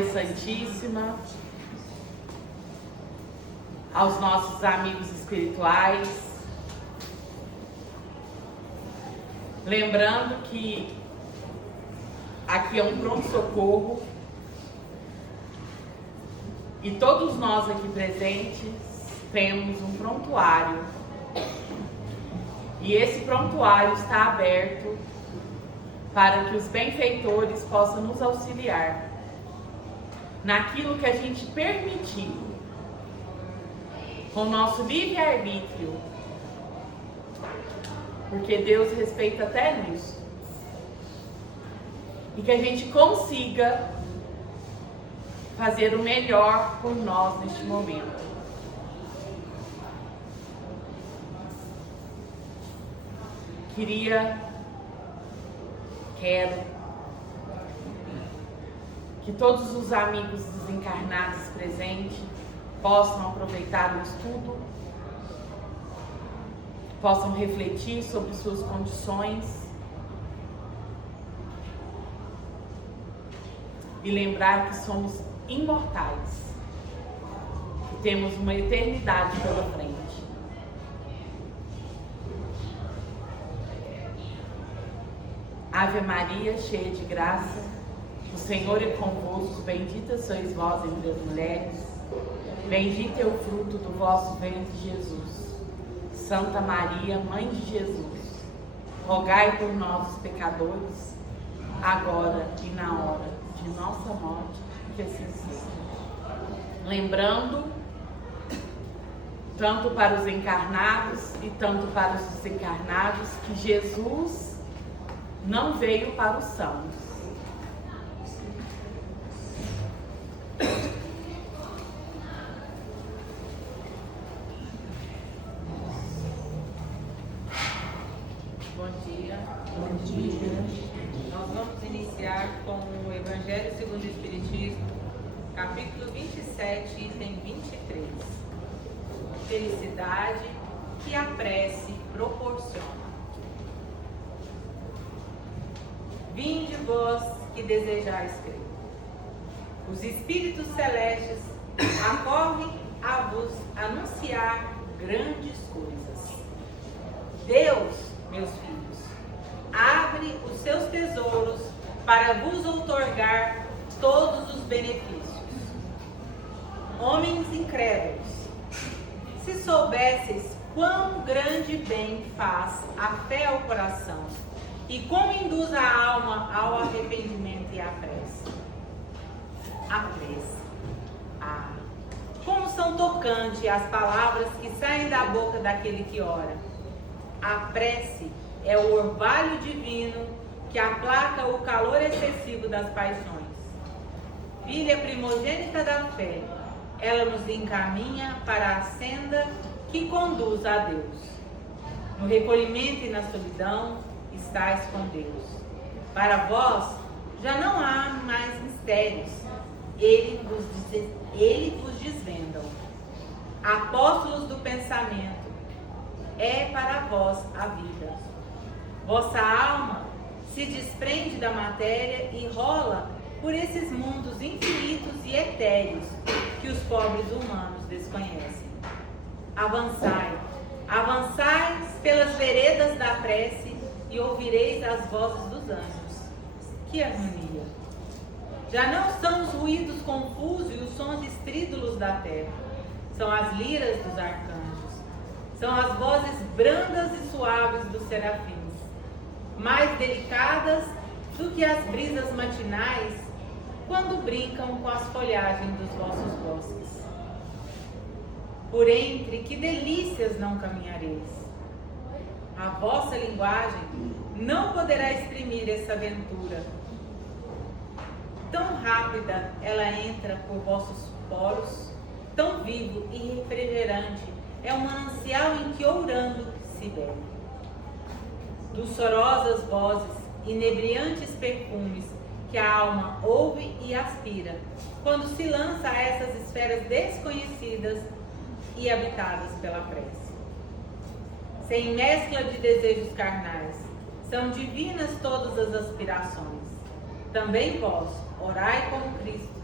Maria Santíssima, aos nossos amigos espirituais, lembrando que aqui é um pronto-socorro e todos nós aqui presentes temos um prontuário e esse prontuário está aberto para que os benfeitores possam nos auxiliar naquilo que a gente permitir, com o nosso livre-arbítrio, porque Deus respeita até nisso, e que a gente consiga fazer o melhor por nós neste momento. Quero que todos os amigos desencarnados presentes possam aproveitar o estudo, possam refletir sobre suas condições e lembrar que somos imortais, que temos uma eternidade pela frente. Ave Maria, cheia de graça, o Senhor é convosco, bendita sois vós entre as mulheres, bendito é o fruto do vosso ventre, Jesus. Santa Maria, Mãe de Jesus, rogai por nós, pecadores, agora e na hora de nossa morte, que assim seja. Lembrando, tanto para os encarnados e tanto para os desencarnados, que Jesus não veio para os sãos. Bom dia. Bom dia. Nós vamos iniciar com o Evangelho segundo o Espiritismo, capítulo 27, item 23. Felicidade que a prece proporciona. Vinde vós que desejais crer. Os Espíritos Celestes acorrem a vos anunciar grandes coisas. Deus, meus filhos, abre os seus tesouros para vos outorgar todos os benefícios. Homens incrédulos, se soubesseis quão grande bem faz a fé ao coração e como induz a alma ao arrependimento e à prece. A prece. Ah, como são tocantes as palavras que saem da boca daquele que ora. A prece é o orvalho divino que aplaca o calor excessivo das paixões. Filha primogênita da fé, ela nos encaminha para a senda que conduz a Deus. No recolhimento e na solidão, estais com Deus. Para vós, já não há mais mistérios. Ele vos desvendam. Apóstolos do pensamento, é para vós a vida. Vossa alma se desprende da matéria e rola por esses mundos infinitos e etéreos que os pobres humanos desconhecem. Avançai, avançai pelas veredas da prece e ouvireis as vozes dos anjos. Que harmonia! Já não são os ruídos confusos e os sons estrídulos da terra. São as liras dos arcanjos. São as vozes brandas e suaves dos serafins, mais delicadas do que as brisas matinais quando brincam com as folhagens dos vossos bosques. Por entre que delícias não caminhareis. A vossa linguagem não poderá exprimir essa aventura. Tão rápida ela entra por vossos poros, tão vivo e refrigerante é o manancial em que ourando se bebe. Dulçorosas vozes, inebriantes perfumes que a alma ouve e aspira, quando se lança a essas esferas desconhecidas e habitadas pela prece. Sem mescla de desejos carnais, são divinas todas as aspirações. Também vós, orai como Cristo,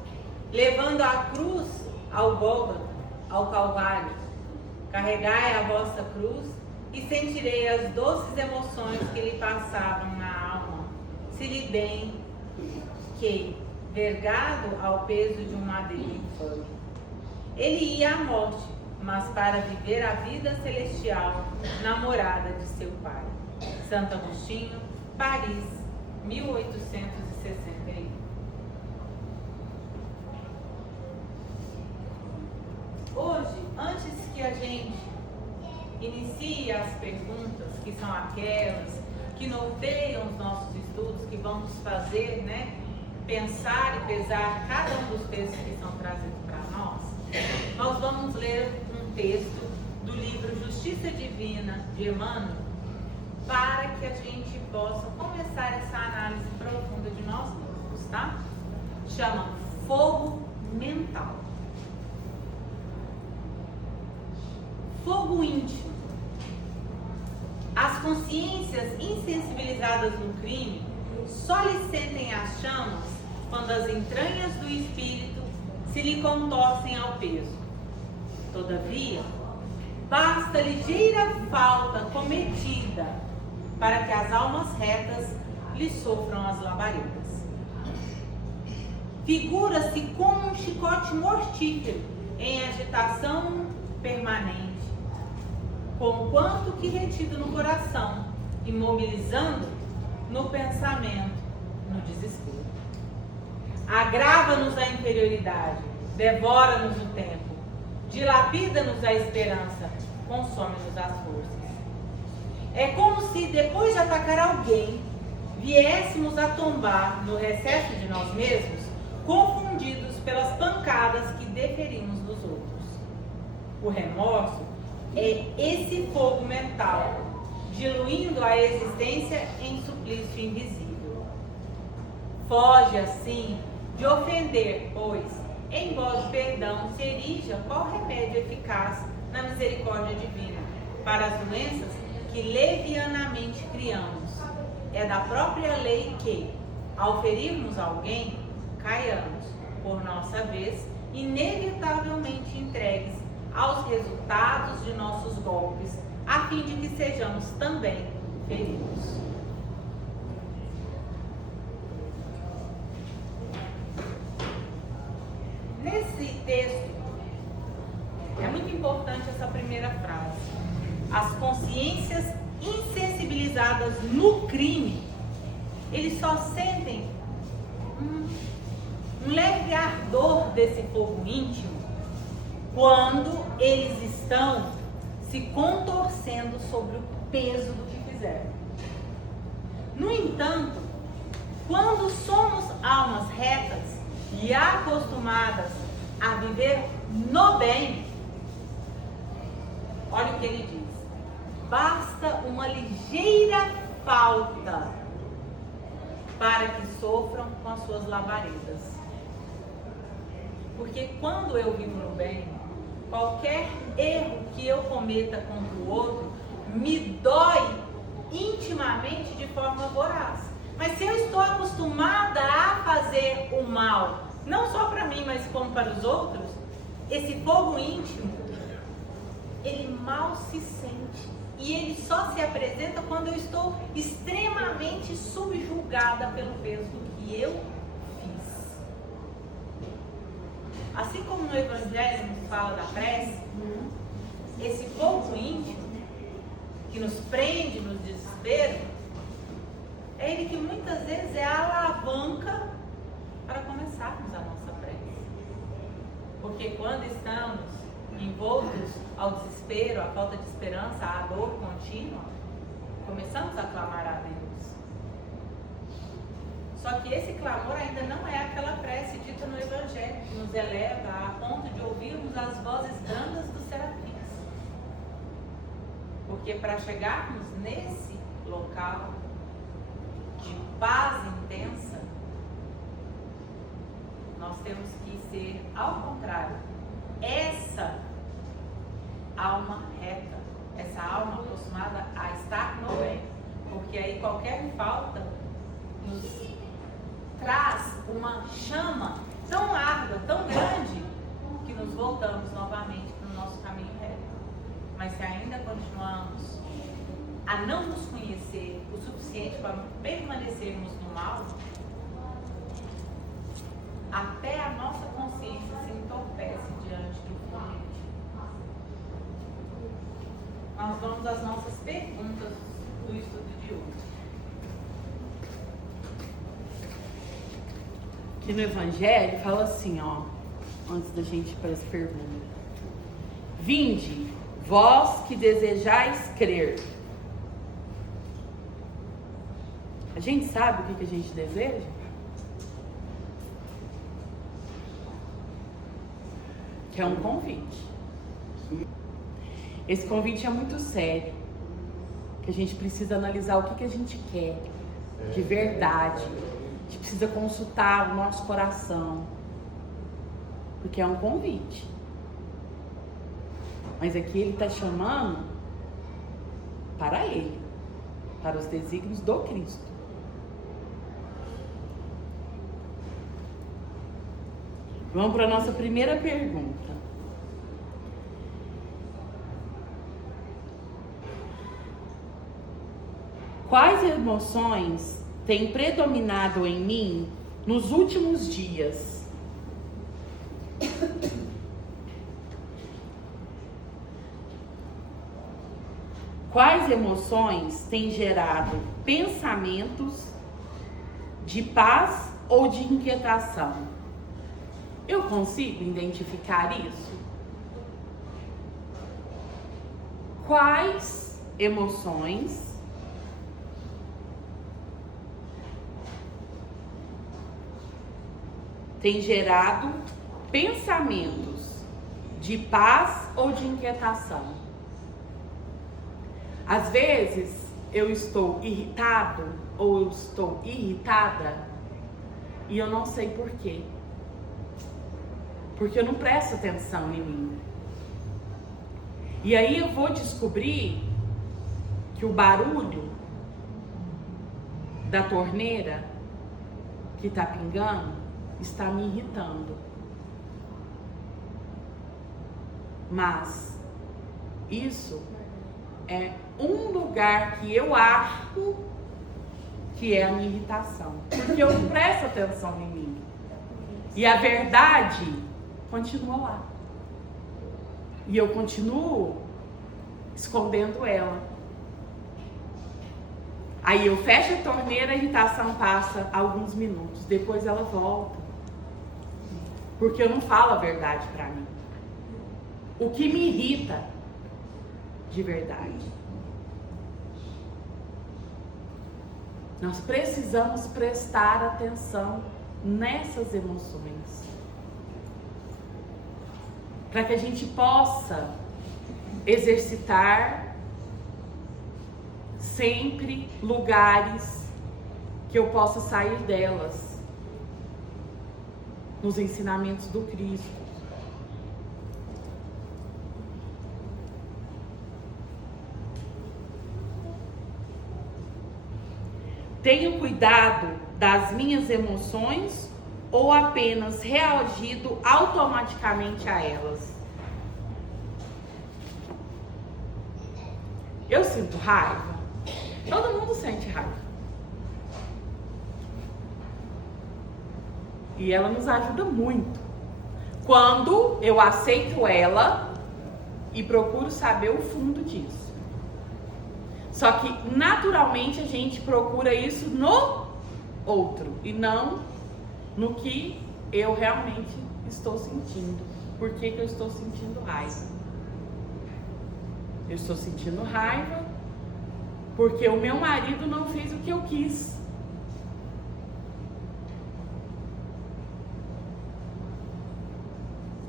levando a cruz ao Gólgota, ao Calvário. Carregai a vossa cruz e sentirei as doces emoções que lhe passavam na alma, se lhe bem que, vergado ao peso de um madeiro infame. Ele ia à morte, mas para viver a vida celestial na morada de seu Pai. Santo Agostinho, Paris, 1861. Hoje, antes que a gente inicie as perguntas, que são aquelas que norteiam os nossos estudos, que vamos fazer, né? Pensar e pesar cada um dos textos que são trazidos para nós vamos ler um texto do livro Justiça Divina de Emmanuel, para que a gente possa começar essa análise profunda de nós mesmos, tá? Chama Fogo Mental. Fogo íntimo. As consciências insensibilizadas no crime só lhe sentem as chamas quando as entranhas do espírito se lhe contorcem ao peso. Todavia, basta ligeira falta cometida para que as almas retas lhe sofram as labaredas. Figura-se como um chicote mortífero em agitação permanente, conquanto que retido no coração, imobilizando no pensamento, no desespero. Agrava-nos a interioridade, devora-nos o tempo, dilapida-nos a esperança, consome-nos as forças. É como se, depois de atacar alguém, viéssemos a tombar no recesso de nós mesmos, confundidos pelas pancadas que deferimos dos outros. O remorso é esse fogo mental, diluindo a existência em suplício invisível. Foge, assim, de ofender, pois, em voz de perdão, se erija qual remédio eficaz na misericórdia divina para as doenças que levianamente criamos. É da própria lei que, ao ferirmos alguém, caiamos, por nossa vez, inevitavelmente entregues aos resultados de nossos golpes, a fim de que sejamos também feridos. Nesse texto, é muito importante essa primeira frase. As consciências insensibilizadas no crime, eles só sentem um leve ardor desse fogo íntimo quando eles estão se contorcendo sobre o peso do que fizeram. No entanto, quando somos almas retas e acostumadas a viver no bem, olha o que ele diz: basta uma ligeira falta para que sofram com as suas labaredas. Porque quando eu vivo no bem, qualquer erro que eu cometa contra o outro me dói intimamente de forma voraz. Mas se eu estou acostumada a fazer o mal, não só para mim, mas como para os outros, esse fogo íntimo, ele mal se sente. E ele só se apresenta quando eu estou extremamente subjugada pelo peso do que eu fiz. Assim como no Evangelho nos fala da prece, esse fogo íntimo que nos prende no desespero, é ele que muitas vezes é a alavanca para começarmos a nossa prece. Porque quando estamos envoltos ao desespero, à falta de esperança, à dor contínua, começamos a clamar a Deus. Só que esse clamor ainda não é aquela prece dita no Evangelho, que nos eleva a ponto de ouvirmos as vozes brandas dos serafins. Porque para chegarmos nesse local de paz intensa, nós temos que ser, ao contrário, essa alma reta, essa alma acostumada a estar no bem, porque aí qualquer falta nos traz uma chama tão árdua, tão grande, que nos voltamos novamente para o nosso caminho reto. Mas se ainda continuamos a não nos conhecer o suficiente para permanecermos no mal, até a nossa consciência se entorpece diante do fluir. Nós vamos às nossas perguntas do estudo de hoje. Aqui no Evangelho fala assim, ó, antes da gente ir para as perguntas. Vinde, vós que desejais crer. A gente sabe o que a gente deseja? Que é um convite. Esse convite é muito sério. Que a gente precisa analisar o que a gente quer de verdade. A gente precisa consultar o nosso coração. Porque é um convite. Mas aqui ele está chamando para ele. Para os desígnios do Cristo. Vamos para a nossa primeira pergunta. Quais emoções têm predominado em mim nos últimos dias? Quais emoções têm gerado pensamentos de paz ou de inquietação? Eu consigo identificar isso? Quais emoções têm gerado pensamentos de paz ou de inquietação? Às vezes eu estou irritado ou eu estou irritada e eu não sei por quê. Porque eu não presto atenção em mim. E aí eu vou descobrir que o barulho da torneira que está pingando está me irritando. Mas isso é um lugar que eu acho que é a minha irritação. Porque eu não presto atenção em mim. E a verdade continua lá. E eu continuo escondendo ela. Aí eu fecho a torneira, a irritação passa alguns minutos. Depois ela volta. Porque eu não falo a verdade pra mim. O que me irrita de verdade. Nós precisamos prestar atenção nessas emoções. Para que a gente possa exercitar sempre lugares que eu possa sair delas, nos ensinamentos do Cristo. Tenho cuidado das minhas emoções ou apenas reagido automaticamente a elas? Eu sinto raiva. Todo mundo sente raiva. E ela nos ajuda muito. Quando eu aceito ela e procuro saber o fundo disso. Só que naturalmente a gente procura isso no outro e não no que eu realmente estou sentindo. Por que eu estou sentindo raiva? Eu estou sentindo raiva porque o meu marido não fez o que eu quis.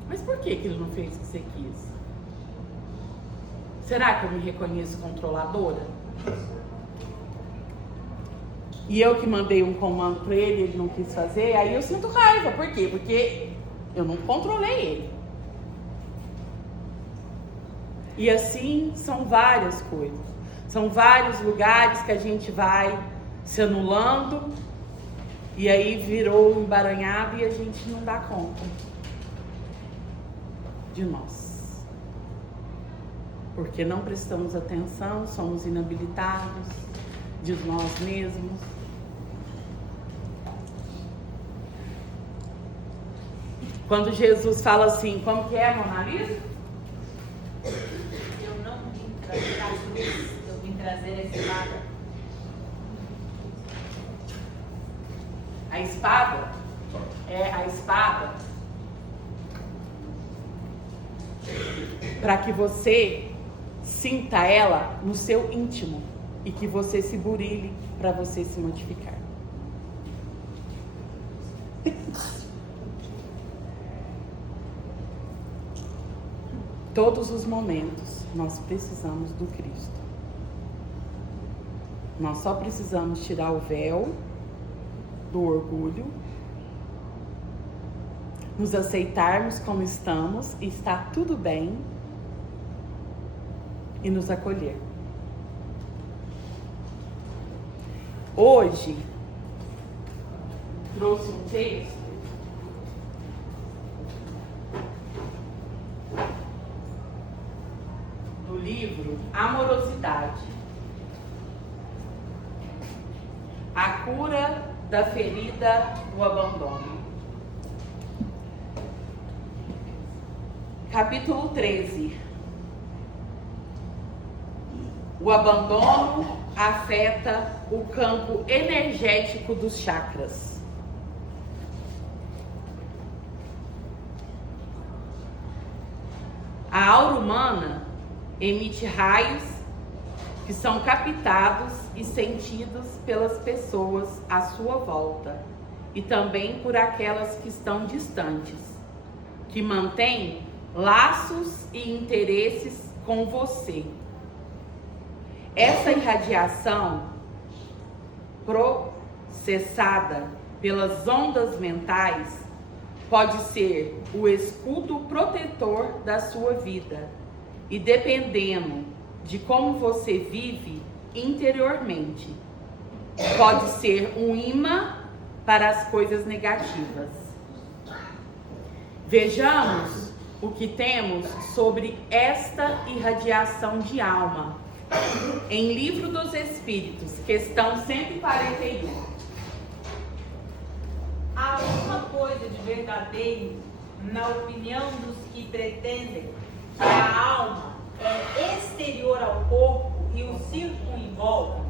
Mas por que ele não fez o que você quis? Será que eu me reconheço controladora? E eu que mandei um comando para ele não quis fazer, aí eu sinto raiva. Por quê? Porque eu não controlei ele. E assim são várias coisas. São vários lugares que a gente vai se anulando E aí virou um emaranhado e a gente não dá conta de nós. Porque não prestamos atenção, somos inabilitados de nós mesmos. Quando Jesus fala assim, como que é, Mona Lisa? Eu não vim trazer a cruz, eu vim trazer a espada. A espada é a espada para que você sinta ela no seu íntimo e que você se burile para você se modificar. Todos os momentos nós precisamos do Cristo. Nós só precisamos tirar o véu do orgulho, nos aceitarmos como estamos e está tudo bem e nos acolher. Hoje trouxe um texto do livro Amorosidade, a cura da ferida do abandono. Capítulo 13. O abandono afeta o campo energético dos chakras. A aura humana emite raios que são captados e sentidos pelas pessoas à sua volta e também por aquelas que estão distantes, que mantêm laços e interesses com você. Essa irradiação processada pelas ondas mentais pode ser o escudo protetor da sua vida e, dependendo de como você vive interiormente, pode ser um imã para as coisas negativas. Vejamos o que temos sobre esta irradiação de alma em Livro dos Espíritos, questão 141. Há alguma coisa de verdadeiro na opinião dos que pretendem que a alma é exterior ao corpo e o circunvolve?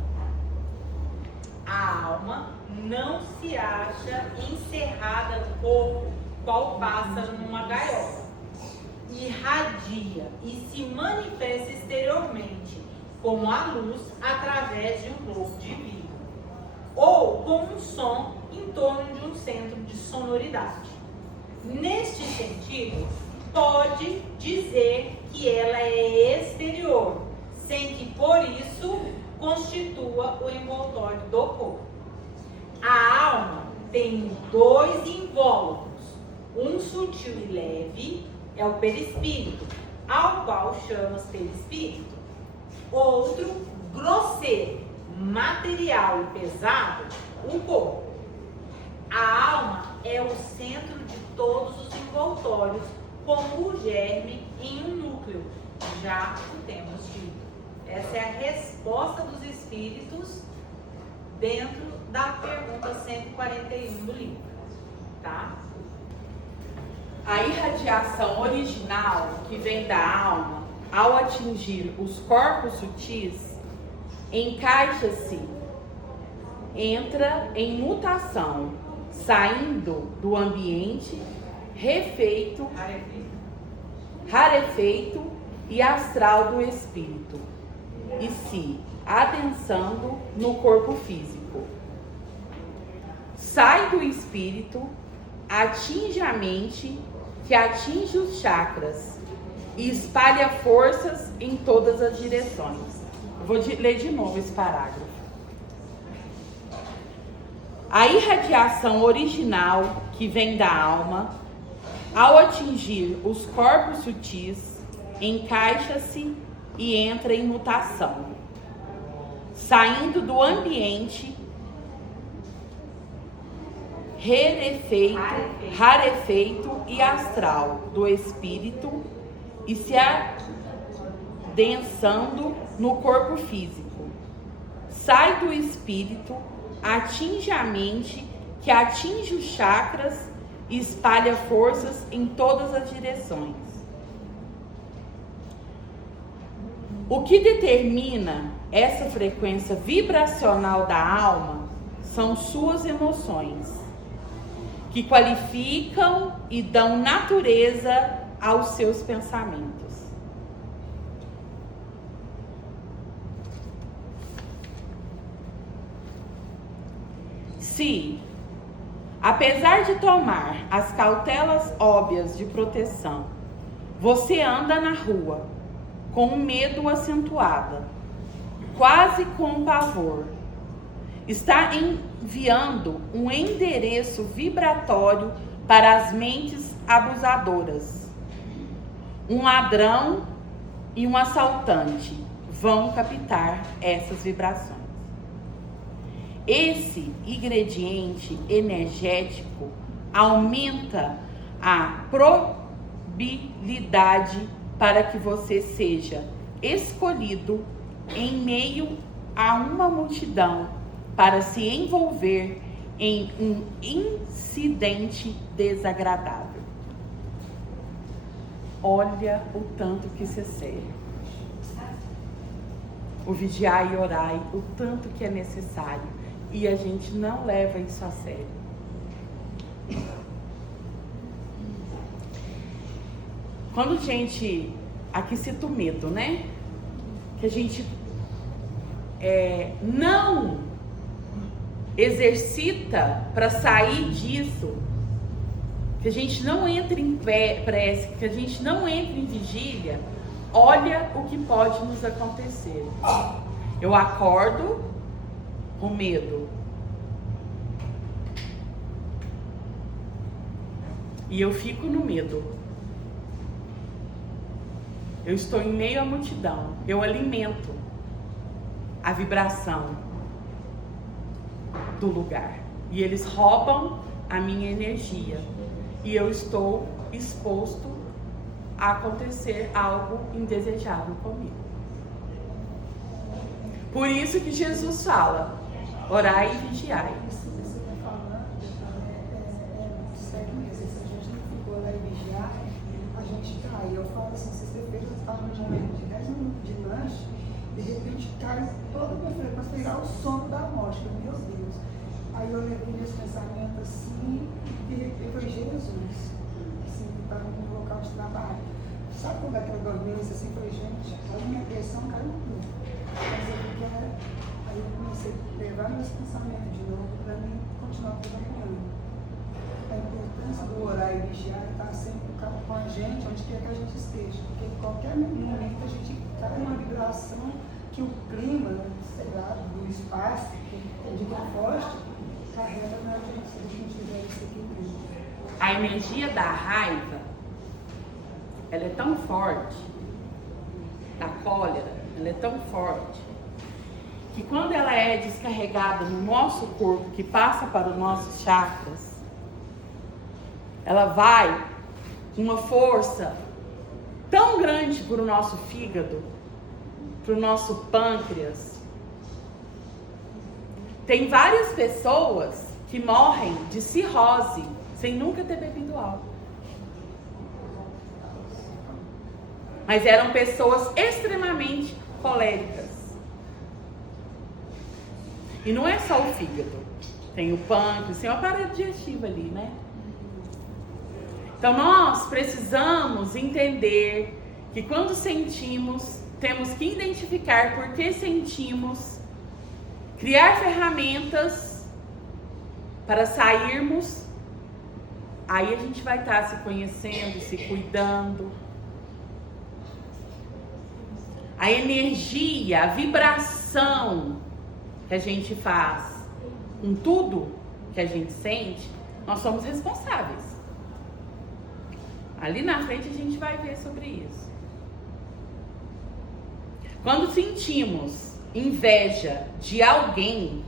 A alma não se acha encerrada no corpo, qual pássaro numa gaiola. Irradia e se manifesta exteriormente como a luz através de um globo de vidro, ou como um som em torno de um centro de sonoridade. Neste sentido, pode dizer que ela é exterior, sem que por isso constitua o envoltório do corpo. A alma tem dois invólucros, um sutil e leve é o perispírito, ao qual chamas perispírito. Outro, grosseiro, material e pesado, o corpo. A alma é o centro de todos os envoltórios, como o germe em um núcleo. Já o temos dito. Essa é a resposta dos espíritos dentro da pergunta 141 do livro. Tá? A irradiação original que vem da alma, ao atingir os corpos sutis, encaixa-se, entra em mutação, saindo do ambiente rarefeito e astral do espírito, e se adensando no corpo físico. Sai do espírito, atinge a mente, que atinge os chakras e espalha forças em todas as direções. Vou ler de novo esse parágrafo. A irradiação original que vem da alma, ao atingir os corpos sutis, encaixa-se e entra em mutação, saindo do ambiente rarefeito e astral do espírito e se adensando no corpo físico. Sai do espírito, atinge a mente, que atinge os chakras e espalha forças em todas as direções. O que determina essa frequência vibracional da alma são suas emoções, que qualificam e dão natureza aos seus pensamentos. Se, apesar de tomar as cautelas óbvias de proteção, você anda na rua com um medo acentuado, quase com pavor, está enviando um endereço vibratório para as mentes abusadoras. Um ladrão e um assaltante vão captar essas vibrações. Esse ingrediente energético aumenta a probabilidade para que você seja escolhido em meio a uma multidão para se envolver em um incidente desagradável. Olha o tanto que isso é sério. O vigiar e orar, o tanto que é necessário. E a gente não leva isso a sério. Quando a gente, aqui cita o medo, né? Que a gente não exercita para sair disso, que a gente não entra em prece, que a gente não entra em vigília, olha o que pode nos acontecer. Eu acordo com medo. E eu fico no medo. Eu estou em meio à multidão. Eu alimento a vibração do lugar. E eles roubam a minha energia. E eu estou exposto a acontecer algo indesejável comigo. Por isso que Jesus fala: orai e vigiai. Eu falo assim, se você fez uma forma de 10 minutos de lanche, de repente cai toda a minha frente para pegar o sono da morte. Meu Deus. Aí eu levei meus pensamentos assim, e de repente eu falei, Jesus, assim, para no local de trabalho. Sabe quando aquela dormência assim, eu falei, gente, a minha pressão caiu tudo. Mas eu quero. Aí eu comecei a levar meus pensamentos de novo para mim continuar trabalhando. A importância do orar e vigiar é estar sempre com a gente, onde quer que a gente esteja. Porque em qualquer momento a gente cai numa vibração que o clima, sei lá, do espaço, de composto, carrega na gente, se a gente tiver esse equilíbrio. A energia da raiva, ela é tão forte, da cólera, ela é tão forte, que quando ela é descarregada no nosso corpo, que passa para os nossos chakras, ela vai com uma força tão grande para o nosso fígado, para o nosso pâncreas. Tem várias pessoas que morrem de cirrose sem nunca ter bebido álcool. Mas eram pessoas extremamente coléricas. E não é só o fígado. Tem o pâncreas, tem o aparelho digestivo ali, né? Então nós precisamos entender que quando sentimos, temos que identificar por que sentimos, criar ferramentas para sairmos. Aí a gente vai estar se conhecendo, se cuidando. A energia, a vibração que a gente faz com tudo que a gente sente, nós somos responsáveis. Ali na frente a gente vai ver sobre isso. Quando sentimos inveja de alguém,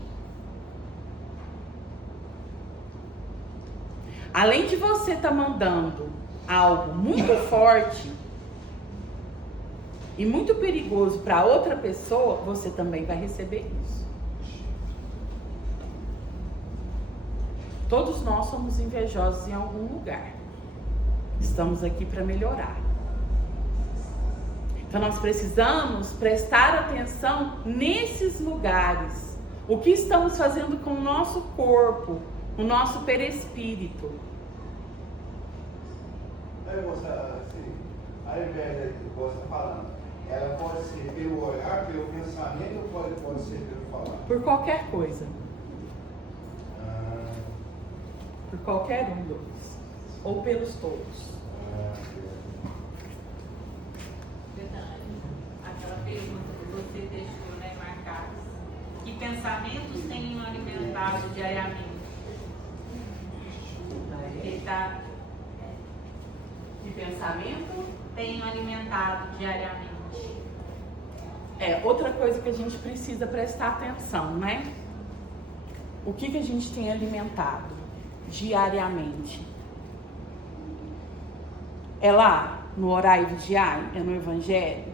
além de você estar mandando algo muito forte e muito perigoso para outra pessoa, você também vai receber isso. Todos nós somos invejosos em algum lugar. Estamos aqui para melhorar. Então nós precisamos prestar atenção nesses lugares. O que estamos fazendo com o nosso corpo, o nosso perispírito. Aí você, assim, a inveja que você está falando, ela pode ser pelo olhar, pelo pensamento, ou pode ser pelo falar? Por qualquer coisa. Por qualquer um deles. Ou pelos todos. Verdade. Aquela pergunta que você deixou, né, marcada. Que pensamentos tenho alimentado diariamente? Ele tá... Que pensamento? Tenho alimentado diariamente. Outra coisa que a gente precisa prestar atenção, né? O que a gente tem alimentado diariamente? É lá no horário diário? É no Evangelho?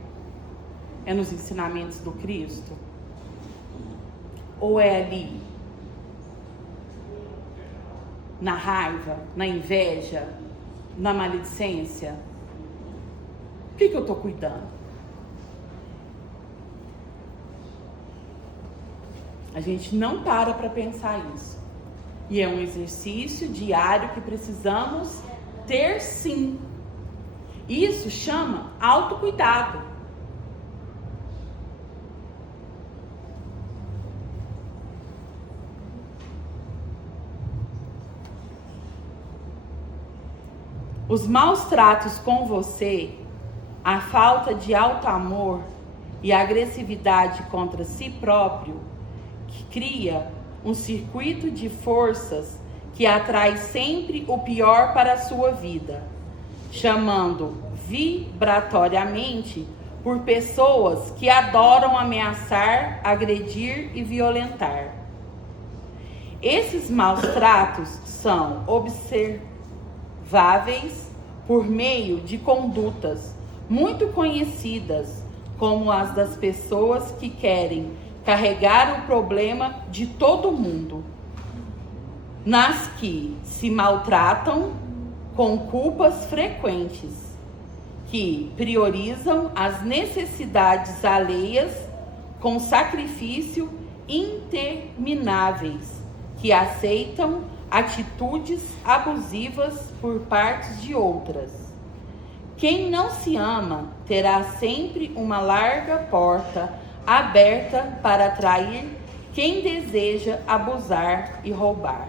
É nos ensinamentos do Cristo? Ou é ali na raiva, na inveja, na maledicência? O que eu estou cuidando? A gente não para pensar isso. E é um exercício diário que precisamos ter, sim. Isso chama autocuidado. Os maus tratos com você, a falta de alto amor e a agressividade contra si próprio, que cria um circuito de forças que atrai sempre o pior para a sua vida, chamando vibratoriamente por pessoas que adoram ameaçar, agredir e violentar. Esses maus tratos são observáveis por meio de condutas muito conhecidas, como as das pessoas que querem carregar o problema de todo mundo, nas que se maltratam com culpas frequentes, que priorizam as necessidades alheias com sacrifício intermináveis, que aceitam atitudes abusivas por parte de outras. Quem não se ama terá sempre uma larga porta aberta para atrair quem deseja abusar e roubar.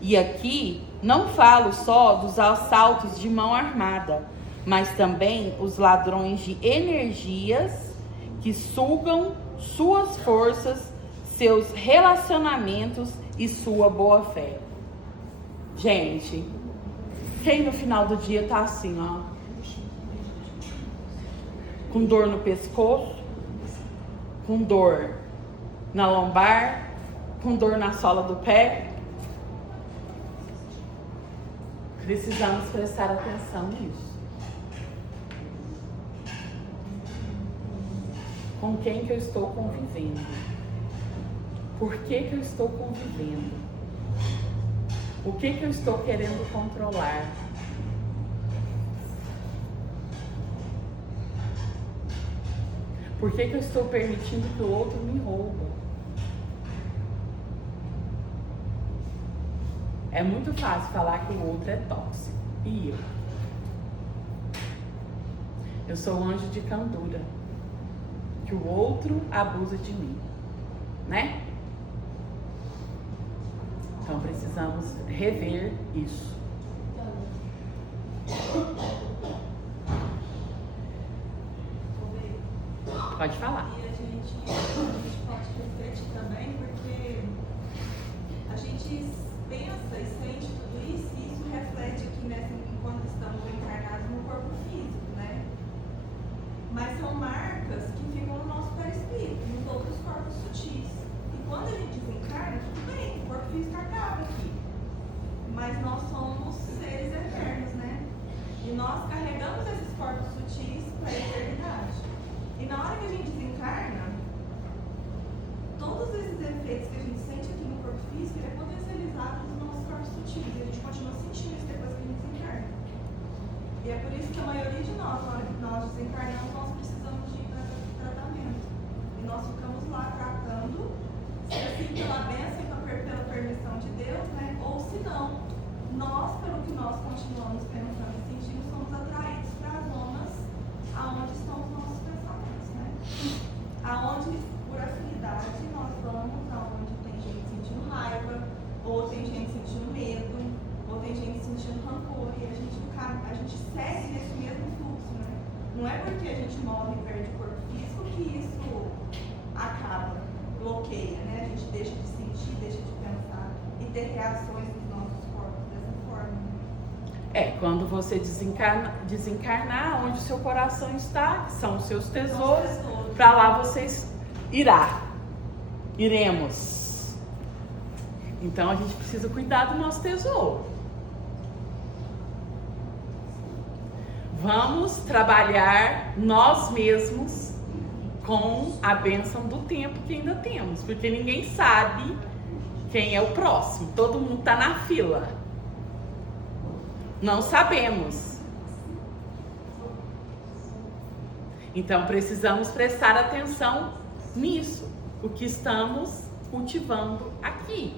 E aqui não falo só dos assaltos de mão armada, mas também os ladrões de energias que sugam suas forças, seus relacionamentos e sua boa-fé. Gente, quem no final do dia tá assim, ó, com dor no pescoço, com dor na lombar, com dor na sola do pé, precisamos prestar atenção nisso. Com quem que eu estou convivendo? Por que que eu estou convivendo? O que que eu estou querendo controlar? Por que que eu estou permitindo que o outro me rouba? É muito fácil falar que o outro é tóxico. E eu? Eu sou um anjo de candura. Que o outro abusa de mim. Né? Então precisamos rever isso. Pode falar. E a gente pode refletir também, porque a gente pensa e sente tudo isso, e isso reflete aqui enquanto estamos encarnados no corpo físico, né? Mas são marcas que ficam no nosso perispírito, nos outros corpos sutis. E quando a gente desencarna, tudo bem, o corpo físico acaba aqui. Mas nós somos E nós carregamos esses corpos sutis para a eternidade. E na hora que a gente desencarna, todos esses efeitos que a gente sente aqui no corpo físico é potencializado nos nossos corpos sutis. E a gente continua sentindo isso depois que a gente desencarna. E é por isso que a maioria de nós, na hora que nós desencarnamos, nós precisamos de tratamento. E nós ficamos lá tratando, se assim pela bênção e pela permissão de Deus, né? Ou se não, nós, pelo que nós continuamos pensando e sentindo, somos atraídos para as zonas aonde estão os nossos pensamentos, né? Aonde, por afinidade, nós vamos aonde tem gente sentindo raiva, ou tem gente sentindo medo, ou tem gente sentindo rancor, e a gente segue nesse mesmo fluxo, né? Não é porque a gente morre e perde o corpo físico que isso acaba, bloqueia, né? A gente deixa de sentir, deixa de pensar e ter reações nos nossos corpos dessa forma. Quando você desencarnar, onde o seu coração está, que são os seus tesouros, para lá vocês iremos. Então a gente precisa cuidar do nosso tesouro. Vamos trabalhar nós mesmos com a bênção do tempo que ainda temos, porque ninguém sabe quem é o próximo, todo mundo está na fila. Não sabemos. Então precisamos prestar atenção nisso, o que estamos cultivando aqui.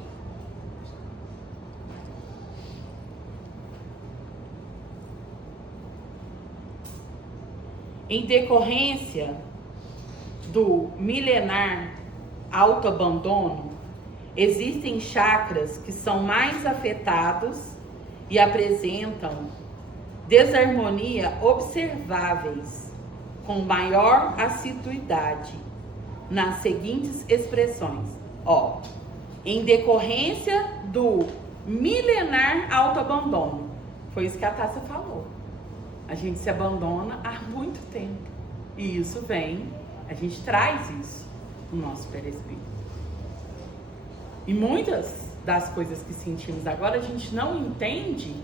Em decorrência do milenar autoabandono, existem chakras que são mais afetados e apresentam desarmonia observáveis com maior assiduidade nas seguintes expressões. Em decorrência do milenar autoabandono. Foi isso que a Tássia falou. A gente se abandona há muito tempo. E isso vem, a gente traz isso no nosso perispírito. E muitas das coisas que sentimos agora, a gente não entende.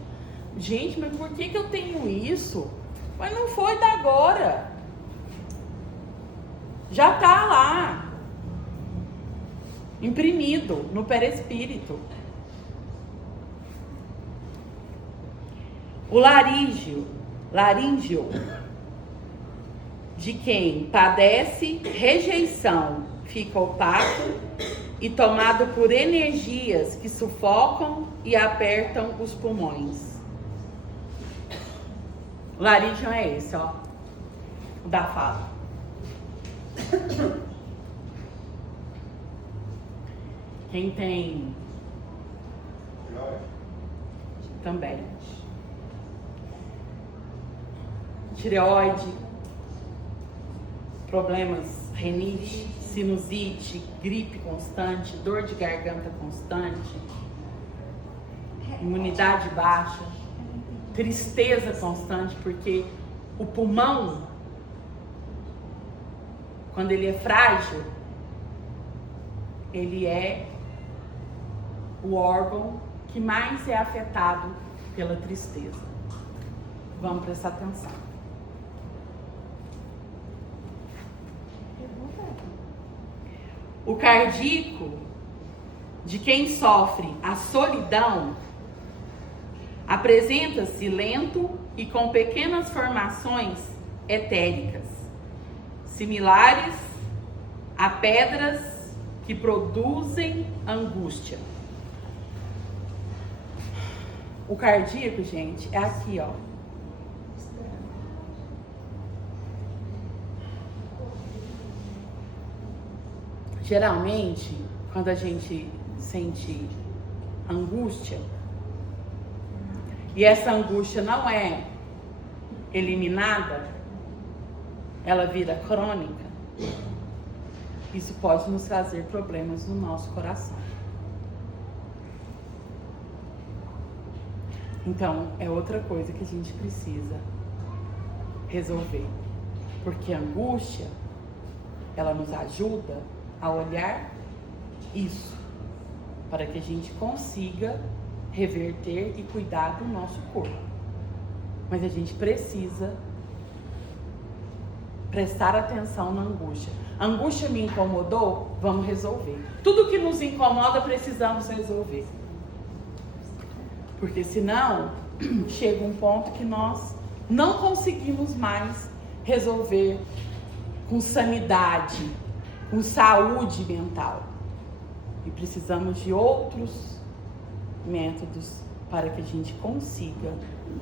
Gente, mas por que eu tenho isso? Mas não foi da agora. Já está lá, imprimido no perispírito. O laríngeo, de quem padece rejeição, fica opaco e tomado por energias que sufocam e apertam os pulmões. O laríngeo é esse, o da fala. Quem tem também tireoide, problemas renite, sinusite, gripe constante, dor de garganta constante, imunidade baixa, tristeza constante, porque o pulmão, quando ele é frágil, ele é o órgão que mais é afetado pela tristeza. Vamos prestar atenção. O cardíaco, de quem sofre a solidão, apresenta-se lento e com pequenas formações etéricas, similares a pedras que produzem angústia. O cardíaco, gente, é aqui, Geralmente, quando a gente sente angústia, e essa angústia não é eliminada, ela vira crônica, isso pode nos trazer problemas no nosso coração. Então, é outra coisa que a gente precisa resolver. Porque a angústia, ela nos ajuda a olhar isso, para que a gente consiga reverter e cuidar do nosso corpo. mas a gente precisa prestar atenção na angústia. A angústia me incomodou? Vamos resolver. Tudo que nos incomoda, precisamos resolver. Porque senão, chega um ponto que nós não conseguimos mais resolver com sanidade, com saúde mental. E precisamos de outros métodos para que a gente consiga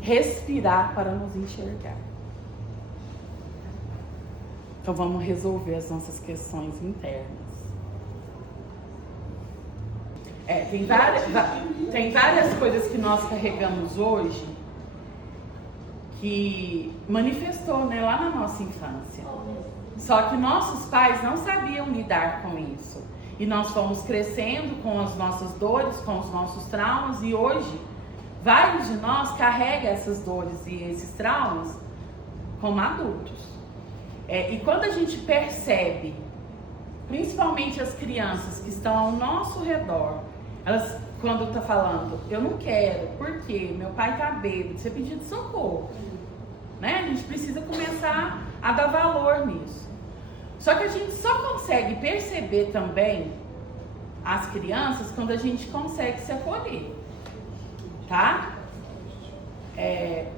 respirar para nos enxergar. Então vamos resolver as nossas questões internas. Tem várias coisas que nós carregamos hoje que manifestou, né, lá na nossa infância. Só que nossos pais não sabiam lidar com isso. E nós fomos crescendo com as nossas dores, com os nossos traumas, e hoje vários de nós carregam essas dores e esses traumas como adultos. E quando a gente percebe, principalmente as crianças que estão ao nosso redor, elas, quando está falando, eu não quero, porque meu pai está bêbado, você pedindo socorro, né? A gente precisa começar a dar valor nisso. Só que a gente só consegue perceber também as crianças quando a gente consegue se acolher, tá?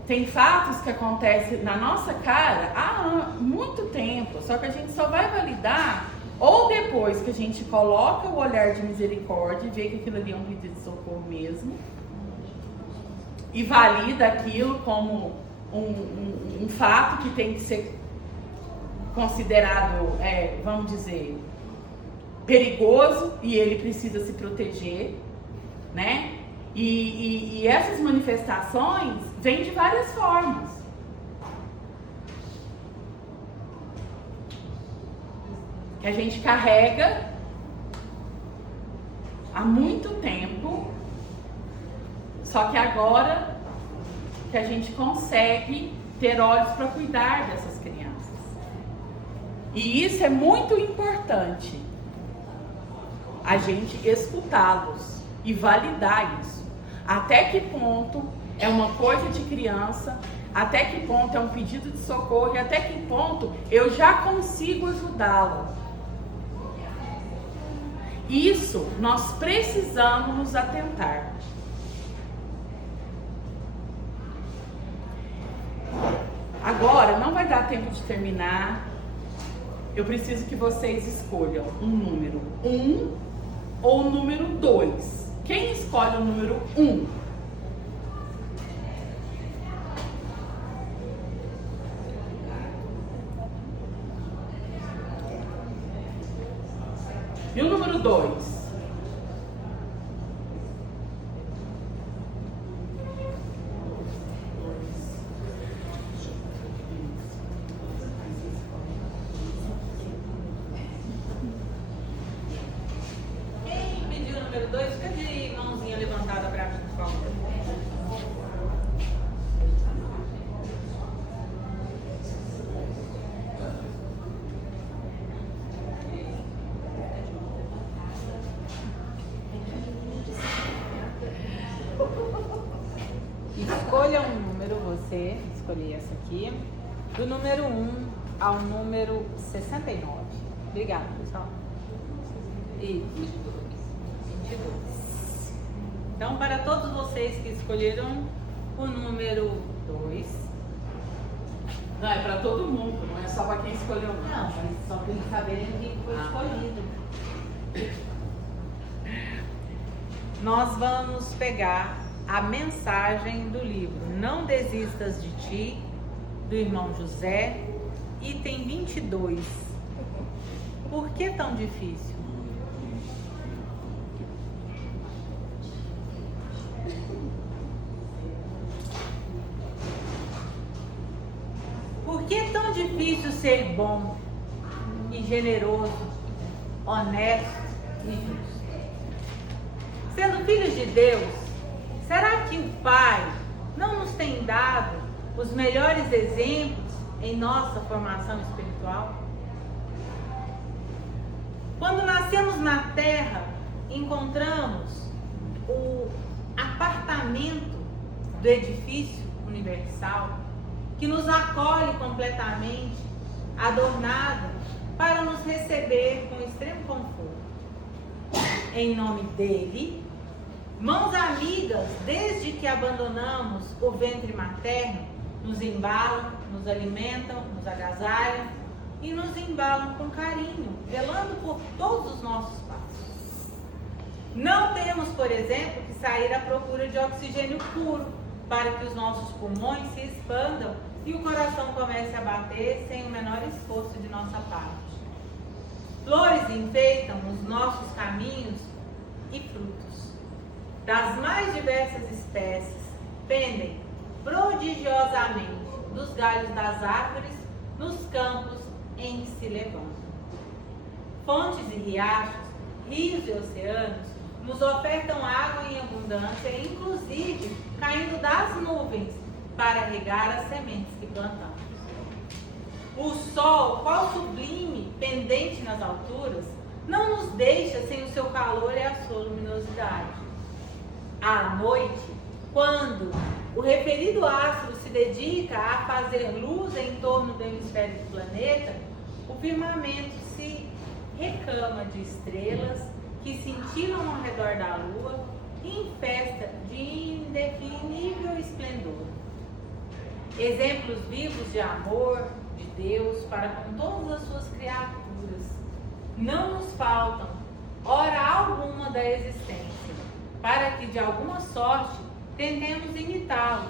Tem fatos que acontecem na nossa cara há muito tempo, só que a gente só vai validar ou depois que a gente coloca o olhar de misericórdia e vê que aquilo ali é um pedido de socorro mesmo, e valida aquilo como um fato que tem que ser considerado, vamos dizer, perigoso, e ele precisa se proteger, né? E essas manifestações vêm de várias formas. Que a gente carrega há muito tempo, só que agora que a gente consegue ter olhos para cuidar dessas crianças. E isso é muito importante, a gente escutá-los e validar isso. Até que ponto é uma coisa de criança, até que ponto é um pedido de socorro e até que ponto eu já consigo ajudá-lo. Isso nós precisamos nos atentar. Agora, não vai dar tempo de terminar. Eu preciso que vocês escolham um número 1 ou o número 2. Quem escolhe o número 1? E o número 2? Quem pediu o número 2, fica de mãozinha levantada para mim, por favor. Escolha um número, você escolhi essa aqui, do número 1 ao número 69. Obrigada, pessoal. E 22. Então, para todos vocês que escolheram o número 2. Não, é para todo mundo, não é só para quem escolheu. Não, mas só para eles saberem que foi escolhido. Nós vamos pegar a mensagem do livro Não Desistas de Ti, do irmão José, item 22. Por que tão difícil? Por que é tão difícil ser bom e generoso, honesto e justo? Sendo filhos de Deus, será que o Pai não nos tem dado os melhores exemplos em nossa formação espiritual? Quando nascemos na terra, encontramos o apartamento do edifício universal, que nos acolhe completamente, adornada, para nos receber com extremo conforto. Em nome dele, mãos amigas, desde que abandonamos o ventre materno, nos embalam, nos alimentam, nos agasalham e nos embalam com carinho, velando por todos os nossos passos. Não temos, por exemplo, que sair à procura de oxigênio puro para que os nossos pulmões se expandam e o coração comece a bater sem o menor esforço de nossa parte. Flores enfeitam os nossos caminhos e frutos das mais diversas espécies pendem prodigiosamente dos galhos das árvores nos campos em que se levantam. Fontes e riachos, rios e oceanos nos ofertam água em abundância, inclusive caindo das nuvens para regar as sementes que plantamos. O sol, qual sublime pendente nas alturas, não nos deixa sem o seu calor e a sua luminosidade. À noite, quando o referido astro se dedica a fazer luz em torno do hemisfério do planeta, o firmamento se recama de estrelas que cintilam ao redor da lua em festa de indefinível esplendor. Exemplos vivos de amor de Deus para com todas as suas criaturas não nos faltam hora alguma da existência, para que de alguma sorte tentemos imitá-lo,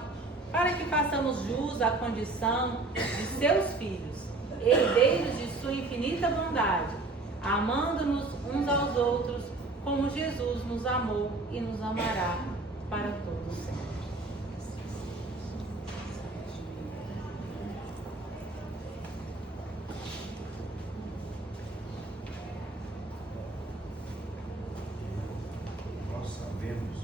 para que façamos jus à condição de seus filhos, herdeiros de sua infinita bondade, amando-nos uns aos outros como Jesus nos amou e nos amará para todos sempre. Nós sabemos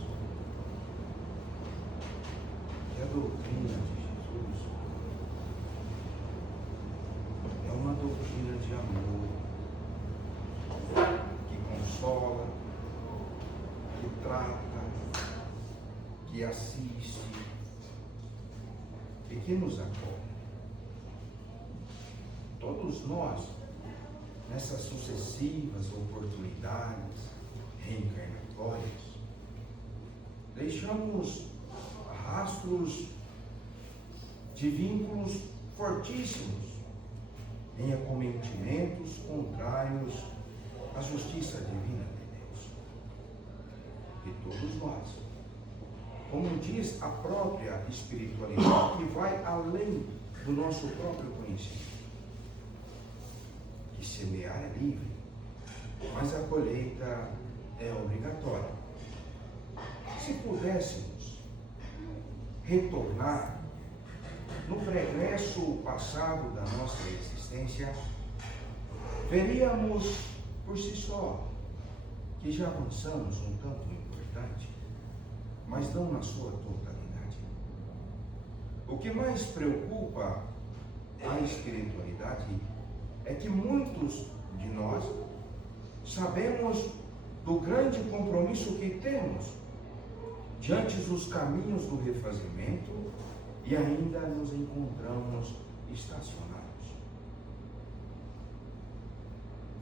que a doutrina de Jesus é uma doutrina de amor, que consola, que trata, que assiste e que nos acolhe. Todos nós, nessas sucessivas oportunidades reencarnatórias, deixamos rastros de vínculos fortíssimos em acometimentos contrários à justiça divina de Deus. E todos nós, como diz a própria espiritualidade, que vai além do nosso próprio conhecimento, que semear é livre, mas a colheita é obrigatória. Se pudéssemos retornar no progresso passado da nossa existência, veríamos por si só que já avançamos um tanto importante, mas não na sua totalidade. O que mais preocupa a espiritualidade é que muitos de nós sabemos do grande compromisso que temos diante dos caminhos do refazimento e ainda nos encontramos estacionados.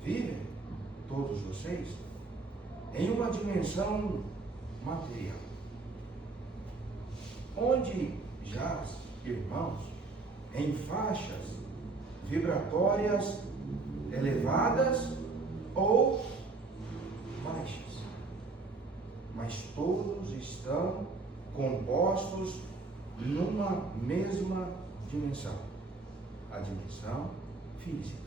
Vivem, todos vocês, em uma dimensão material, onde jaz, irmãos, em faixas vibratórias elevadas ou baixas, mas todos estão compostos numa mesma dimensão, a dimensão física.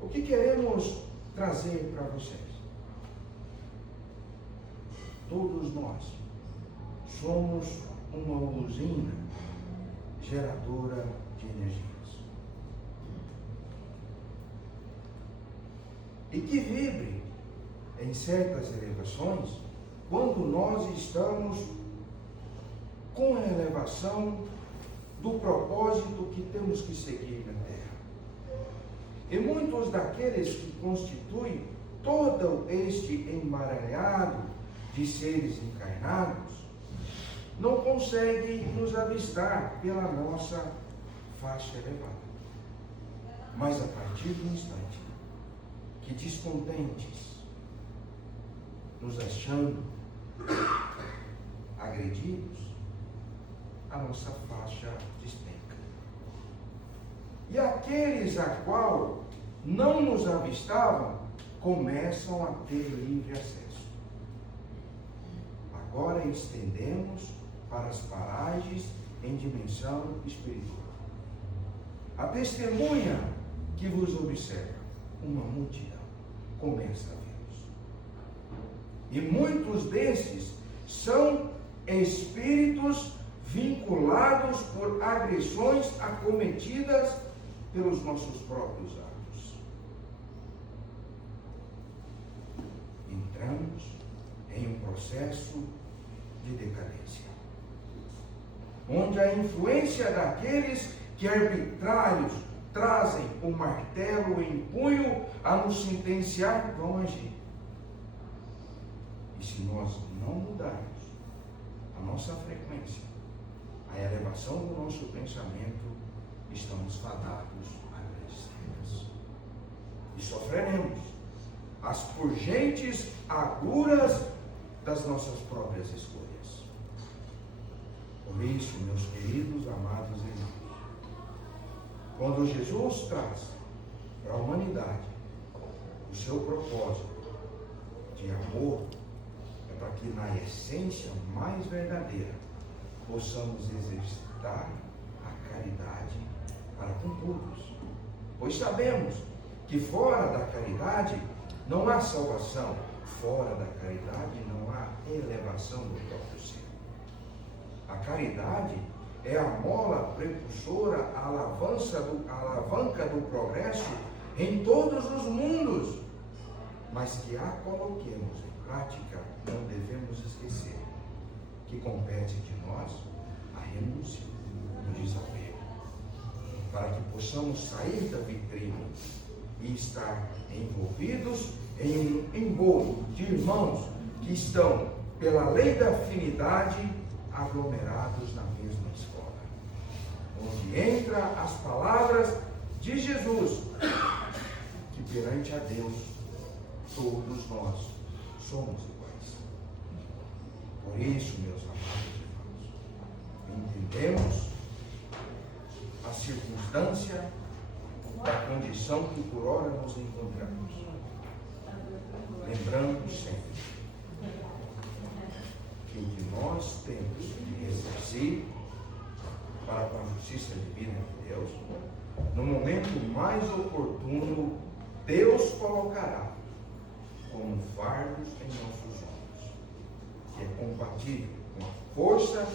O que queremos trazer para vocês? Todos nós somos uma usina geradora de energias. E que vibre em certas elevações quando nós estamos com a elevação do propósito que temos que seguir na Terra. E muitos daqueles que constituem todo este embaralhado de seres encarnados não consegue nos avistar pela nossa faixa elevada. Mas a partir do instante que descontentes, nos achando agredidos, a nossa faixa despenca. E aqueles a qual não nos avistavam começam a ter livre acesso. Agora estendemos para as paragens em dimensão espiritual. A testemunha que vos observa, uma multidão, começa a vê-los. E muitos desses são espíritos vinculados por agressões acometidas pelos nossos próprios atos. Entramos em um processo de decadência, onde a influência daqueles que arbitrários trazem o martelo em punho a nos sentenciar vão agir. E se nós não mudarmos a nossa frequência, a elevação do nosso pensamento, estamos fadados a grandes trevas. E sofreremos as pungentes agruras das nossas próprias escolhas. Por isso, meus queridos, amados irmãos, quando Jesus traz para a humanidade o seu propósito de amor, é para que na essência mais verdadeira possamos exercitar a caridade para com todos. Pois sabemos que fora da caridade não há salvação, fora da caridade não há elevação do próprio ser. A caridade é a mola prepulsora, a alavanca do progresso em todos os mundos. Mas que a coloquemos em prática, não devemos esquecer que compete de nós a renúncia, o desapego, para que possamos sair da vitrine e estar envolvidos em um embolo de irmãos que estão, pela lei da afinidade, aglomerados na mesma escola, onde entra as palavras de Jesus, que perante a Deus todos nós somos iguais. Por isso, meus amados irmãos, entendemos a circunstância da condição que por hora nos encontramos, lembrando sempre que o que nós temos que exercer para com a justiça divina de Deus, no momento mais oportuno, Deus colocará como fardos em nossos ombros, que é compatível com a força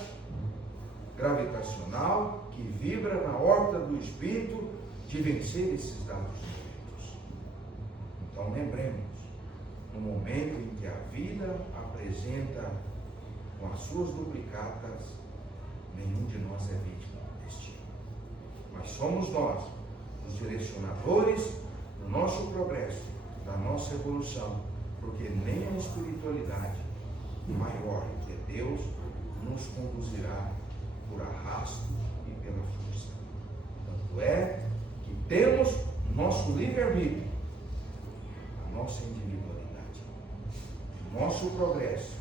gravitacional que vibra na horta do Espírito de vencer esses dados momentos. Então lembremos, no momento em que a vida apresenta com as suas duplicatas, nenhum de nós é vítima do destino. Mas somos nós, os direcionadores do nosso progresso, da nossa evolução, porque nem a espiritualidade maior que é Deus nos conduzirá por arrasto e pela força. Tanto é que temos nosso livre-arbítrio, a nossa individualidade, nosso progresso,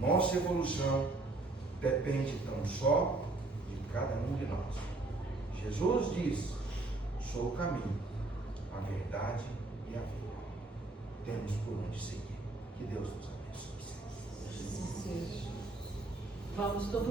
nossa evolução depende tão só de cada um de nós. Jesus diz: sou o caminho, a verdade e a vida. Temos por onde seguir. Que Deus nos abençoe. Vamos todos